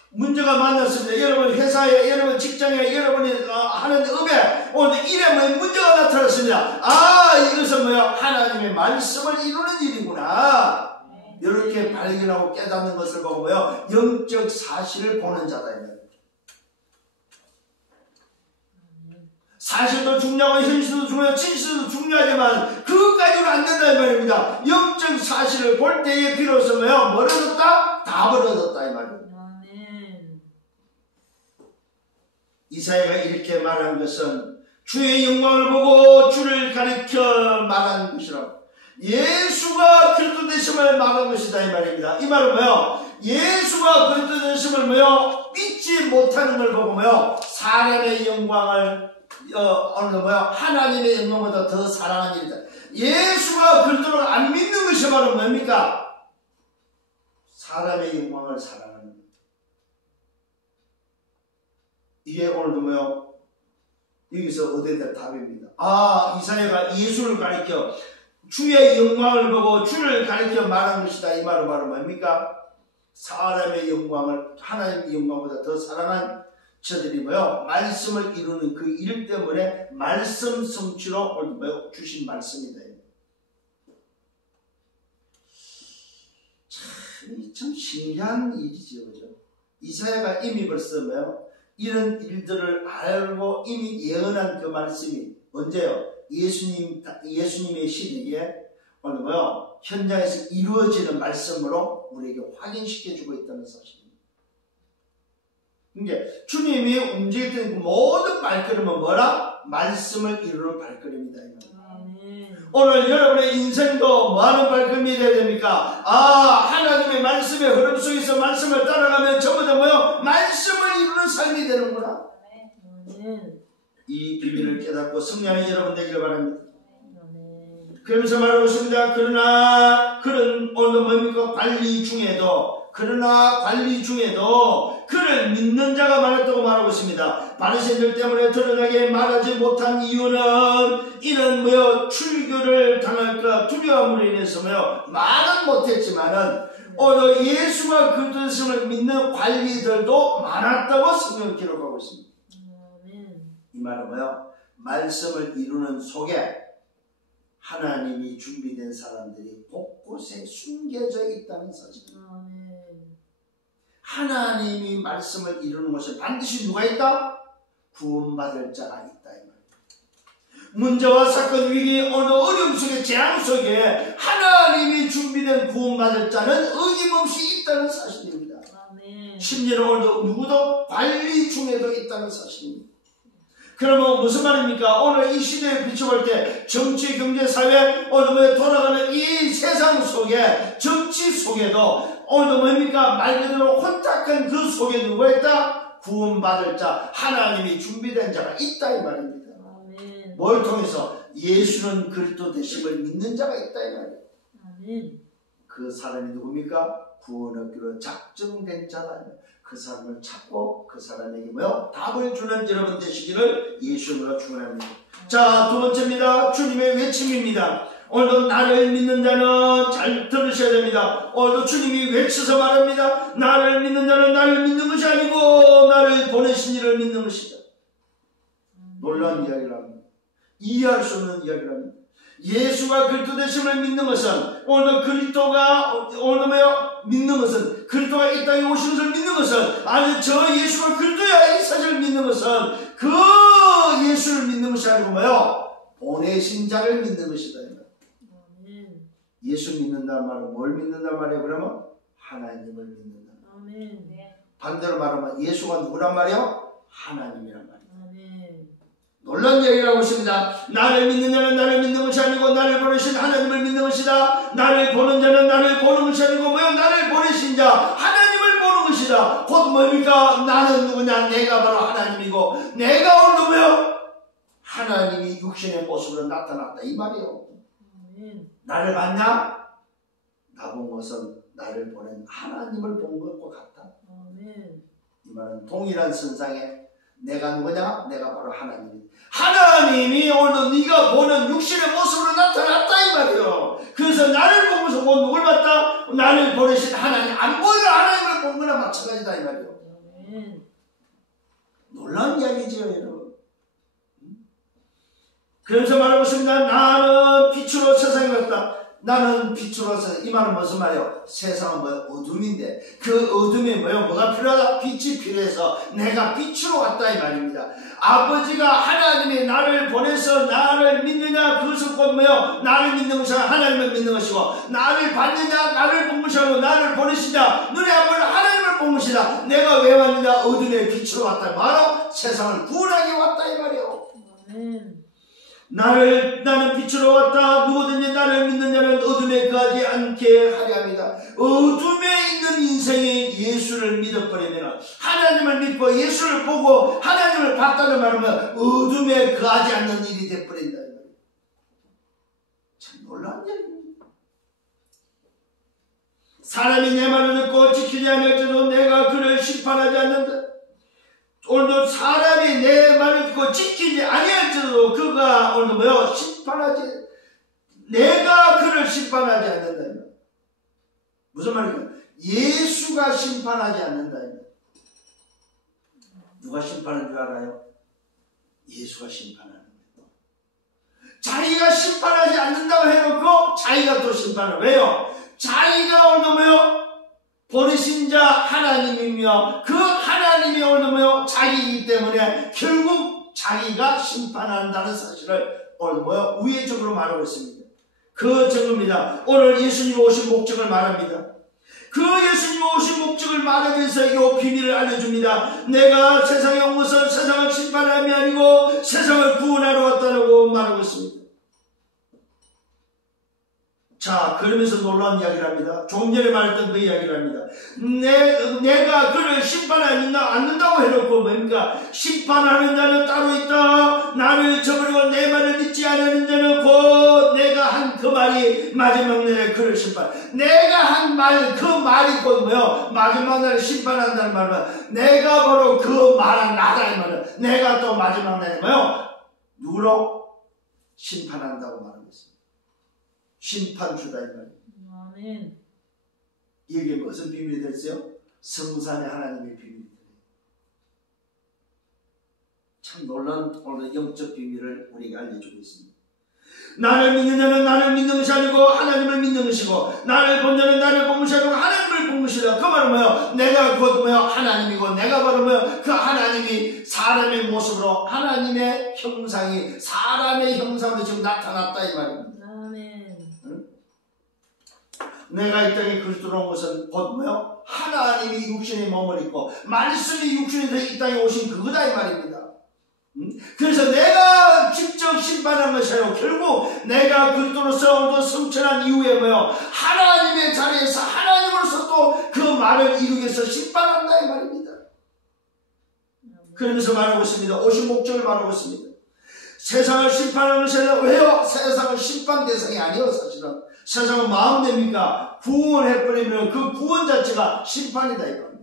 문제가 만났습니다. 여러분 회사에, 여러분 직장에, 여러분이 하는 업에 오늘 일에 문제가 나타났습니다. 이것은 하나님의 말씀을 이루는 일이구나. 이렇게 발견하고 깨닫는 것을 보고 영적 사실을 보는 자다. 사실도 중요하고 현실도 중요하고 진실도 중요하지만 그것까지는 안 된다 이 말입니다. 영적 사실을 볼 때에 비로소 뭘 얻었다? 답을 얻었다 이 말입니다. 이사야가 이렇게 말한 것은 주의 영광을 보고 주를 가리켜 말한 것이라. 예수가 그리스도 되심을 말한 것이다 이 말입니다. 이 말은 예수가 그리스도 되심을 믿지 못하는 걸 보고 사람의 영광을 하나님의 영광보다 더 사랑하는 일이다. 예수가 그리스도를 안 믿는 것이 바로 뭡니까? 사람의 영광을 사랑하는 것. 이게 오늘도 여기서 얻어야 될 답입니다. 이사야가 예수를 가리켜 주의 영광을 보고 주를 가리켜 말한 것이다. 이 말은 바로 뭡니까? 사람의 영광을 하나님의 영광보다 더 사랑한 저들이 말씀을 이루는 그 일 때문에 말씀 성취로 오늘 주신 말씀이다. 참 신기한 일이죠, 그죠? 이사야가 이미 벌써 이런 일들을 알고 이미 예언한 그 말씀이 언제요? 예수님의 시대에 오늘 현장에서 이루어지는 말씀으로 우리에게 확인시켜주고 있다는 사실입니다. 그러니까 주님이 움직였던 모든 발걸음은 뭐라? 말씀을 이루는 발걸음이다. 오늘 여러분의 인생도 뭐하는 발걸음이 되어야 됩니까? 하나님의 말씀의 흐름 속에서 말씀을 따라가면 전부 다 말씀을 이루는 삶이 되는구나. 이 비밀을 깨닫고 승리하는 여러분 되기를 바랍니다. 그러면서 말하고 있습니다. 그러나 그런 오늘 뭡니까? 관리 중에도 그를 믿는 자가 많았다고 말하고 있습니다. 바리새인들 때문에 드러나게 말하지 못한 이유는 이런 출교를 당할까 두려움으로 인해서 말은 못했지만은 오늘 예수가 그리스도를 믿는 관리들도 많았다고 성경을 기록하고 있습니다. 이 말은 말씀을 이루는 속에 하나님이 준비된 사람들이 곳곳에 숨겨져 있다는 사실입니다. 하나님이 말씀을 이루는 곳에 반드시 누가 있다? 구원받을 자가 있다 이 말입니다. 문제와 사건, 위기, 어느 어려움 속에, 재앙 속에 하나님이 준비된 구원받을 자는 어김없이 있다는 사실입니다. 심지어는 오늘도 누구도 관리 중에도 있다는 사실입니다. 그러면 무슨 말입니까? 오늘 이 시대에 비춰볼 때 정치, 경제, 사회, 오늘 돌아가는 이 세상 속에 정치 속에도 오늘 뭡니까? 말 그대로 혼탁한 그 속에 누가 있다? 구원받을 자, 하나님이 준비된 자가 있다 이 말입니다. 아멘. 뭘 통해서? 예수는 그리스도 되심을 믿는 자가 있다 이 말이에요. 아멘. 그 사람이 누굽니까? 구원 얻기로 작정된 자다. 그 사람을 찾고 그 사람에게 뭐요? 답을 주는 여러분 되시기를 예수님으로 축원합니다. 자, 두 번째입니다. 주님의 외침입니다. 오늘도 나를 믿는 자는 잘 들으셔야 됩니다. 오늘도 주님이 외쳐서 말합니다. 나를 믿는 자는 나를 믿는 것이 아니고 나를 보내신 이를 믿는 것이다. 놀라운 이야기를 합니다. 이해할 수 없는 이야기를 합니다. 예수가 그리스도 되심을 믿는 것은 오늘 그리스도가 오늘 뭐요? 믿는 것은 그리스도가 이 땅에 오신 것을 믿는 것은 아니 저 예수가 그리스도야 이 사실을 믿는 것은 그 예수를 믿는 것이 아니고 뭐요? 보내신 자를 믿는 것이다. 아멘. 예수 믿는다는 말은 뭘 믿는다는 말이에요? 그러면 하나님을 믿는다. 아멘. 네. 반대로 말하면 예수가 누구란 말이에요? 하나님이란 말이에요. 아멘. 놀라운 얘기를 하고 있습니다. 나를 믿는 자는 나를 믿는 것이 아니고 나를 보내신 하나님을 믿는 것이다. 나를 보는 자는 나를 보는 것이 아니고 뭐요? 나를 보내신 자 하나님을 보는 것이다. 곧 뭡니까? 나는 누구냐? 내가 바로 하나님이고 내가 오늘 뭐요? 하나님이 육신의 모습으로 나타났다 이 말이에요. 아멘. 나를 봤냐? 나 본 것은 나를 보낸 하나님을 본 것과 같다. 아멘. 이 말은 동일한 선상에 내가 누구냐? 내가 바로 하나님이다. 하나님이 오늘 네가 보는 육신의 모습으로 나타났다 이 말이에요. 그래서 나를 보면서 누굴 봤다? 나를 보내신 하나님, 안 보이는 하나님을 본 거나 마찬가지다 이 말이에요. 아멘. 놀라운 이야기지요 여러분. 그래서 말하고 있습니다. 나는 빛으로 세상에 왔다. 나는 빛으로 세상. 이 말은 무슨 말이에요? 세상은 뭐 어둠인데 그 어둠에 뭐가 필요하다? 빛이 필요해서 내가 빛으로 왔다 이 말입니다. 아버지가 하나님이 나를 보내서 나를 믿느냐 그것은 곧 뭐요? 나를 믿는 것이 아니라 하나님을 믿는 것이고 나를 받느냐 나를 본 것이 아니고 나를 보내시냐 눈에 안 보이는 하나님을 본 것이다. 내가 왜 왔느냐? 어둠의 빛으로 왔다. 바로 세상을 구원하기 왔다 이 말이에요. 아멘. 나는 빛으로 왔다. 누구든지 나를 믿는 자는 어둠에 거하지 않게 하려 합니다. 어둠에 있는 인생에 예수를 믿어버리면 하나님을 믿고 예수를 보고 하나님을 봤다는 말은 어둠에 거하지 않는 일이 되어버린다. 참 놀라운 얘기입니다. 사람이 내 말을 듣고 지키지 않을지도 내가 그를 심판하지 않는다. 오늘도 사람이 내 말을 듣고 지키지 아니할지라도 그가 오늘도 뭐요? 심판하지 내가 그를 심판하지 않는다. 무슨 말이에요? 예수가 심판하지 않는다. 누가 심판하는 줄 알아요? 예수가 심판하는 거예요. 자기가 심판하지 않는다고 해놓고 자기가 또 심판을 왜요? 자기가 오늘도 뭐요? 보내신 자 하나님이며 그 하나님이 오늘 뭐요? 자기이기 때문에 결국 자기가 심판한다는 사실을 오늘 뭐요? 우회적으로 말하고 있습니다. 그 증거입니다. 오늘 예수님 오신 목적을 말합니다. 그 예수님 오신 목적을 말하면서 이 비밀을 알려줍니다. 내가 세상에 온 것은 세상을 심판함이 아니고 세상을 구원하러 왔다고 말하고 있습니다. 자, 그러면서 놀라운 이야기를 합니다. 조금 전에 말했던 그 이야기를 합니다. 내가 그를 심판하지 않는다고 해놓고 뭡니까? 심판하는 자는 따로 있다. 나를 저버리고 내 말을 믿지 않는 자는 곧 내가 한 그 말이 마지막 날에 그를 심판. 내가 한 말, 그 말이 곧 뭐요? 마지막 날에 심판한다는 말은 내가 바로 그 말은 나다 이 말은. 내가 또 마지막 날에 뭐요? 누구로? 심판한다고 말하고 있습니다. 심판주다 이 말이에요. 아멘. 이게 무슨 비밀이 됐어요? 성산의 하나님의 비밀이 돼요. 참 놀라운 오늘 영적 비밀을 우리에게 알려주고 있습니다. 나를 믿는 자는 나를 믿는 것이 아니고 하나님을 믿는 것이고 나를 본 자는 나를 본 것이 아니고 하나님을 본 것이다. 그 말은 뭐예요? 내가 곧 뭐예요? 하나님이고 내가 바로 뭐예요? 그 하나님이 사람의 모습으로 하나님의 형상이 사람의 형상으로 지금 나타났다 이 말입니다. 아멘. 내가 이 땅에 그리스도로 온 것은 곧 뭐요? 하나님이 육신의 몸을 입고 말씀이 육신이 되어 이 땅에 오신 그거다 이 말입니다. 그래서 내가 직접 심판한 것이 아니고 결국 내가 그리스도로서 성천한 이후에 하나님의 자리에서 하나님으로서 또 그 말을 이루기 위해서 심판한다 이 말입니다. 그러면서 말하고 있습니다. 오신 목적을 말하고 있습니다. 세상을 심판하는 것이 아니라 왜요? 세상은 심판 대상이 아니에요. 사실은 세상은 마음대입니까? 구원해버리면 그 구원 자체가 심판이다 이겁니다.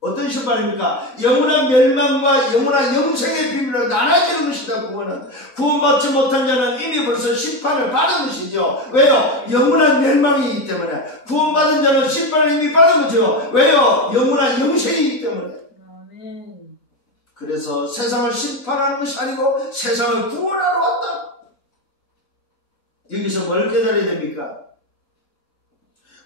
어떤 심판입니까? 영원한 멸망과 영원한 영생의 비밀로 나눠지는 것이다. 구원은 구원받지 못한 자는 이미 벌써 심판을 받은 것이죠. 왜요? 영원한 멸망이기 때문에. 구원받은 자는 심판을 이미 받은 거죠. 왜요? 영원한 영생이기 때문에. 그래서 세상을 심판하는 것이 아니고 세상을 구원하러 왔다. 여기서 뭘 깨달아야 됩니까?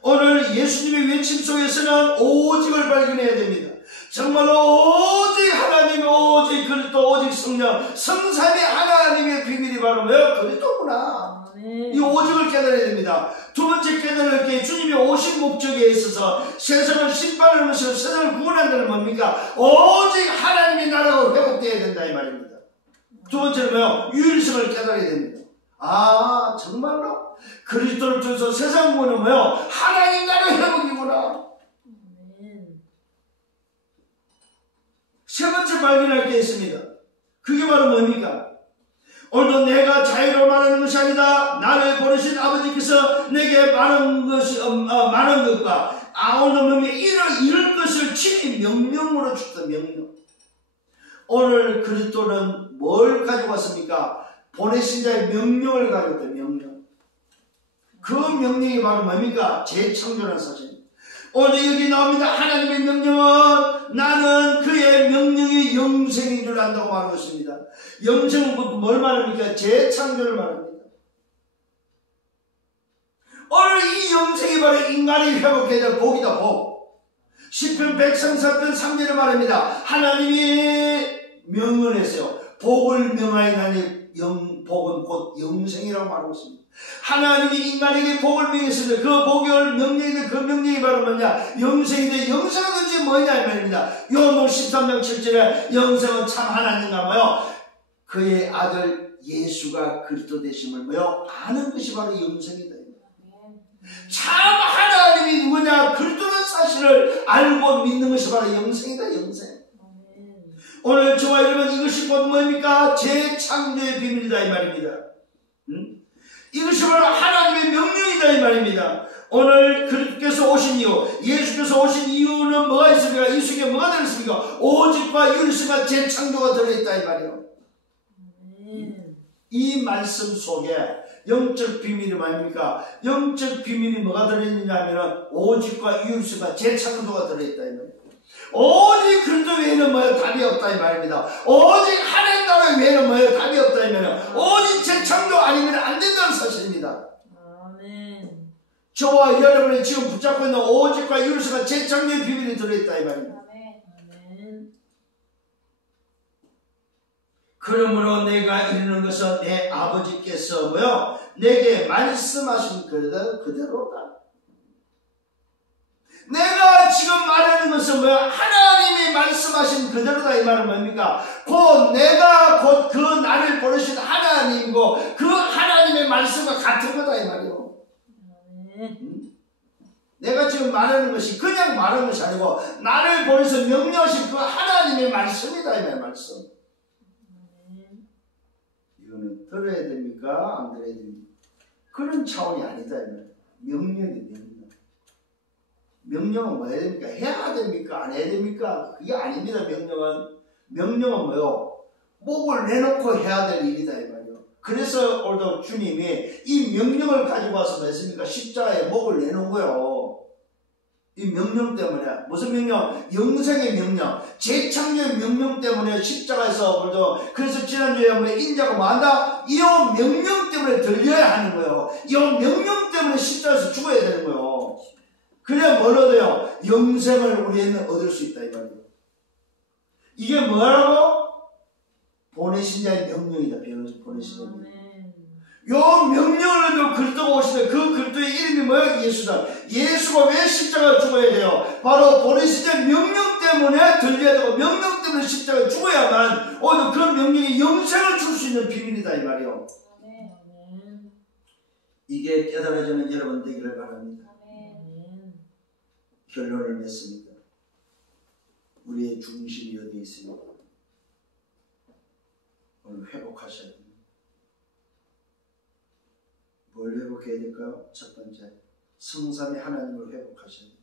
오늘 예수님의 외침 속에서는 오직을 발견해야 됩니다. 정말로 오직 하나님, 오직 그리스도, 오직 성령, 성삼위 하나님의 비밀이 바로 뭐예요? 그리스도구나. 이 오직을 깨달아야 됩니다. 두 번째 깨달을 때 주님이 오신 목적에 있어서 세상을 심판하는 것이고 세상을 구원한다는 뭡니까? 오직 하나님의 나라가 회복되어야 된다 이 말입니다. 두 번째는 뭐예요? 유일성을 깨달아야 됩니다. 아 정말로 그리스도를 통해서 세상 구원은 뭐예요? 하나님 나라 회복이구나. 세 번째 발견할 게 있습니다. 그게 바로 뭡니까? 오늘도 내가 자유로 말하는 것이 아니다. 나를 보내신 아버지께서 내게 많은 것과 오늘 이럴 것을 친히 명령으로 주셨다. 명령. 오늘 그리스도는 뭘 가지고 왔습니까? 보내신 자의 명령을 가지고 왔다. 명령. 그 명령이 바로 뭡니까? 재창조라는 사실입니다. 오늘 여기 나옵니다. 하나님의 명령은 나는 그의 명령이 영생인 줄 안다고 말하고 있습니다. 영생은 뭘 말합니까? 재창조를 말합니다. 오늘 이 영생이 바로 인간이 회복해야 될 복이다. 복. 시편 134편 3절에 말합니다. 하나님이 명언했어요. 복을 명하여나니 복은 곧 영생이라고 말하고 있습니다. 하나님이 인간에게 복을 명했습니다. 그 복을 명령인데 그 명령이 바로 뭐냐? 영생인데 영생은 도대체 뭐냐 이 말입니다. 요한복음 13장 7절에 영생은 참 하나님과 뭐요? 그의 아들 예수가 그리스도 되심을 뭐요? 아는 것이 바로 영생이다. 참 하나님이 누구냐? 그리스도는 사실을 알고 믿는 것이 바로 영생이다. 영생. 오늘 저와 여러분 이것이 곧 뭡니까? 재창조의 비밀이다 이 말입니다. 이것이 바로 하나님의 명령이다 이 말입니다. 오늘 그리스도께서 오신 이유, 예수께서 오신 이유는 뭐가 있습니까? 이 속에 뭐가 들어있습니까? 오직과 유일성과 재창조가 들어있다 이 말이에요. 이 말씀 속에 영적 비밀이 뭡니까? 영적 비밀이 뭐가 들어있느냐 하면 오직과 유일성과 재창조가 들어있다 이 말이에요. 오직 그리스도 외에는 뭐예요? 답이 없다 이 말입니다. 오직 하나님 나라 외에는 뭐예요? 답이 없다 이 말이에요. 오직 재창조 아니면 안 된다는 사실입니다. 아멘. 저와 여러분이 지금 붙잡고 있는 오직과 유일성과 재창조의 비밀이 들어있다 이 말입니다. 아멘. 그러므로 내가 이르는 것은 내 아버지께서 뭐요? 내게 말씀하신 그대로다. 내가 지금 말하는 것은 뭐야? 하나님이 말씀하신 그대로다 이 말은 뭡니까? 내가 곧 그 나를 보내신 하나님이고 그 하나님의 말씀과 같은 거다 이 말이요. 내가 지금 말하는 것이 그냥 말하는 것이 아니고 나를 보내서 명령하신 그 하나님의 말씀이다 이 말 말씀. 이거는 들어야 됩니까? 안 들어야 됩니까? 그런 차원이 아니다 이 말. 명령이 명령. 명령은 뭐 해야 됩니까? 해야 됩니까? 안 해야 됩니까? 그게 아닙니다. 명령은 뭐요? 목을 내놓고 해야 될 일이다 이 말이요. 그래서 오늘도 주님이 이 명령을 가지고 와서 뭐 했습니까? 십자가에 목을 내놓은 거요. 이 명령 때문에. 무슨 명령? 영생의 명령, 재창조의 명령 때문에 십자가에서 오늘도. 그래서 지난주에 인자가 뭐 한다? 이 명령 때문에 들려야 하는 거예요. 이 명령 때문에 십자가에서 죽어야 되는 거예요. 그래야 뭘 얻어요? 영생을 우리는 얻을 수 있다 이 말이에요. 이게 뭐라고? 보내신 자의 명령이다. 보내신 자의 명령. 요 명령을 그리스도가 오시는데 그 그리스도의 이름이 뭐야? 예수다. 예수가 왜 십자가를 죽어야 돼요? 바로 보내시된 명령 때문에 들려야 되고 명령 때문에 십자가를 죽어야만 오늘 그 명령이 영생을 줄 수 있는 비밀이다 이 말이요. 아멘. 이게 깨달아지는 여러분 되기를 바랍니다. 아멘. 결론을 맺습니다. 우리의 중심이 어디에 있습니까? 오늘 회복하셔야 됩니다. 뭘 회복해야 될까요? 첫 번째, 성삼위 하나님을 회복하셔야 됩니다.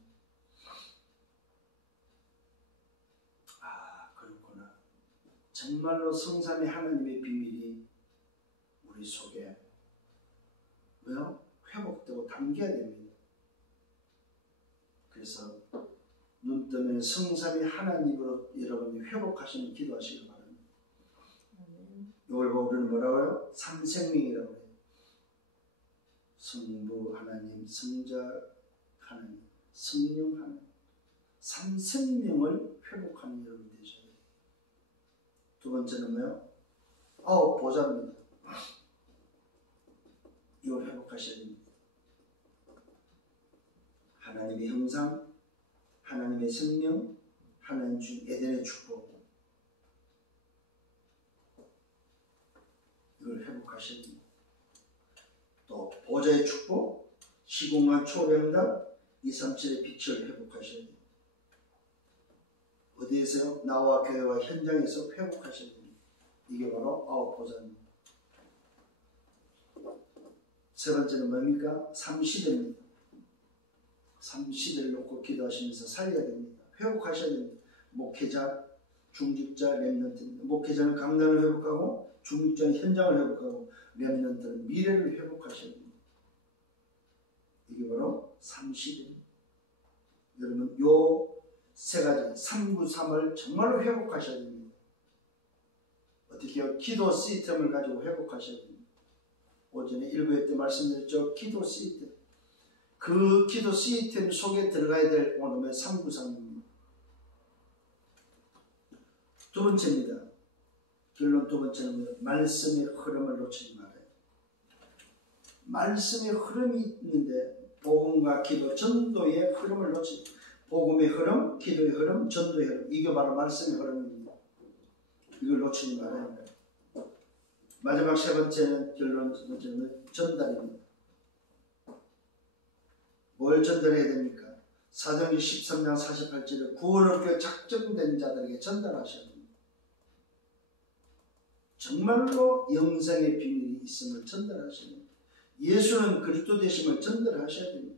아, 그렇구나. 정말로 성삼위 하나님의 비밀이 우리 속에 왜요? 회복되고 담겨야 됩니다. 그래서 눈 뜨면 성삼위 하나님으로 여러분이 회복하시는 기도하시기 바랍니다. 이걸 보고 우리는 뭐라고요? 삼생명이라고 해요. 성부 하나님, 성자 하나님, 성령 하나님, 삼생명을 회복하는 여러분 되셔야 돼요. 두 번째는 뭐요? 보좌입니다. 이걸 회복하셔야 됩니다. 하나님의 형상, 하나님의 생명, 하나님 중 에덴의 축복, 이걸 회복하셔야 됩니다. 또 보좌의 축복, 시공간 초량답, 237의 빛을 회복하셔야 됩니다. 어디에서요? 나와 교회와 현장에서 회복하셔야 됩니다. 이게 바로 보좌입니다. 세 번째는 뭡니까? 삼시대입니다. 삼시대를 놓고 기도하시면서 살려야 됩니다. 회복하셔야 됩니다. 목회자, 중직자, 렘넌트입니다. 목회자는 강단을 회복하고 중직자는 현장을 회복하고 렘넌트는 미래를 회복하셔야 됩니다. 이게 바로 삼시대입니다. 여러분 요 세 가지 393을 정말로 회복하셔야 됩니다. 어떻게 해요? 기도 시스템을 가지고 회복하셔야 됩니다. 오전에 1부회 때 말씀드렸죠. 기도 시스템. 그 기도 시스템 속에 들어가야 될 오늘의 393입니다. 두 번째입니다. 결론 두 번째는 말씀의 흐름을 놓치지 말아요. 말씀의 흐름이 있는데 복음과 기도, 전도의 흐름을 놓치지. 복음의 흐름, 기도의 흐름, 전도의 흐름. 이게 바로 말씀의 흐름입니다. 이걸 놓치지 말아야 해요. 마지막 세 번째는 결론 세 번째는 전달입니다. 뭘 전달해야 됩니까? 사도행전 13장 48절에 구원을 얻기 작정된 자들에게 전달하셔야 됩니다. 정말로 영생의 비밀이 있음을 전달하셔야 됩니다. 예수는 그리스도 되심을 전달하셔야 됩니다.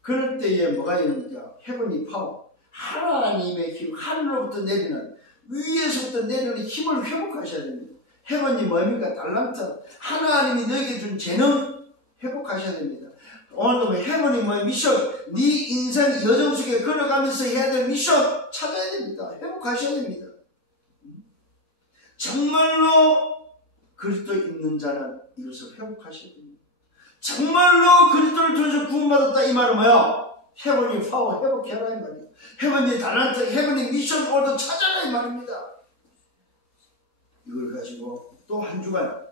그럴 때에 뭐가 있습니까? 헤븐리 파워, 하나님의 힘, 하늘로부터 내리는, 위에서부터 내리는 힘을 회복하셔야 됩니다. 헤븐이 뭡니까? 달란트, 하나님이 너에게 준 재능 회복하셔야 됩니다. 오늘도 헤븐이 뭐야? 미션, 네 인생 여정 속에 걸어가면서 해야 될 미션 찾아야 됩니다. 회복하셔야 됩니다. 정말로 그리스도 있는 자는 이것을 회복하셔야 됩니다. 정말로 그리스도를 통해서 구원받았다 이 말은 뭐야? 헤븐이 파워 회복해라 이 말이야. 헤븐이 달란트, 헤븐이 미션 오더 찾아라 이 말입니다. 이걸 가지고 또 한 주간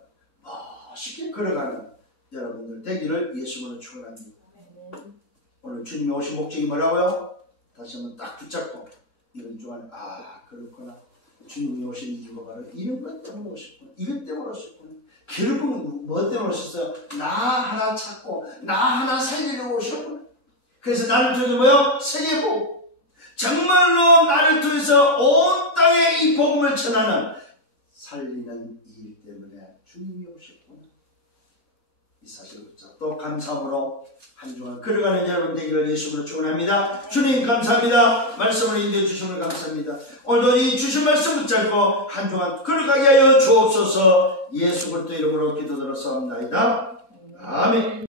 멋있게 걸어가는 여러분들 되기를 예수님으로 축원합니다. 오늘 주님이 오신 목적이 뭐라고요? 다시 한번 딱 붙잡고 이런 주간 그렇구나. 주님이 오신 이유가 바로 이런 것 때문에 오셨구나. 이것 때문에 오셨구나. 결국은 뭐 때문에 오셨어요? 나 하나 찾고 나 하나 살리려고 오셨구나. 그래서 나를 통해서 뭐요? 세계복. 정말로 나를 통해서 온 땅에 이 복음을 전하는 살리는 일 때문에 주님이 오셨구나. 이 사실을 또 감사함으로 한 주간 걸어가는 여러분 되기를 예수님으로 축원합니다. 주님 감사합니다. 말씀을 인도해 주심을 감사합니다. 오늘도 이 주신 말씀 붙잡고 한 주간 걸어가게 하여 주옵소서. 예수 그리스도 이름으로 기도드렸사옵나이다. 아멘.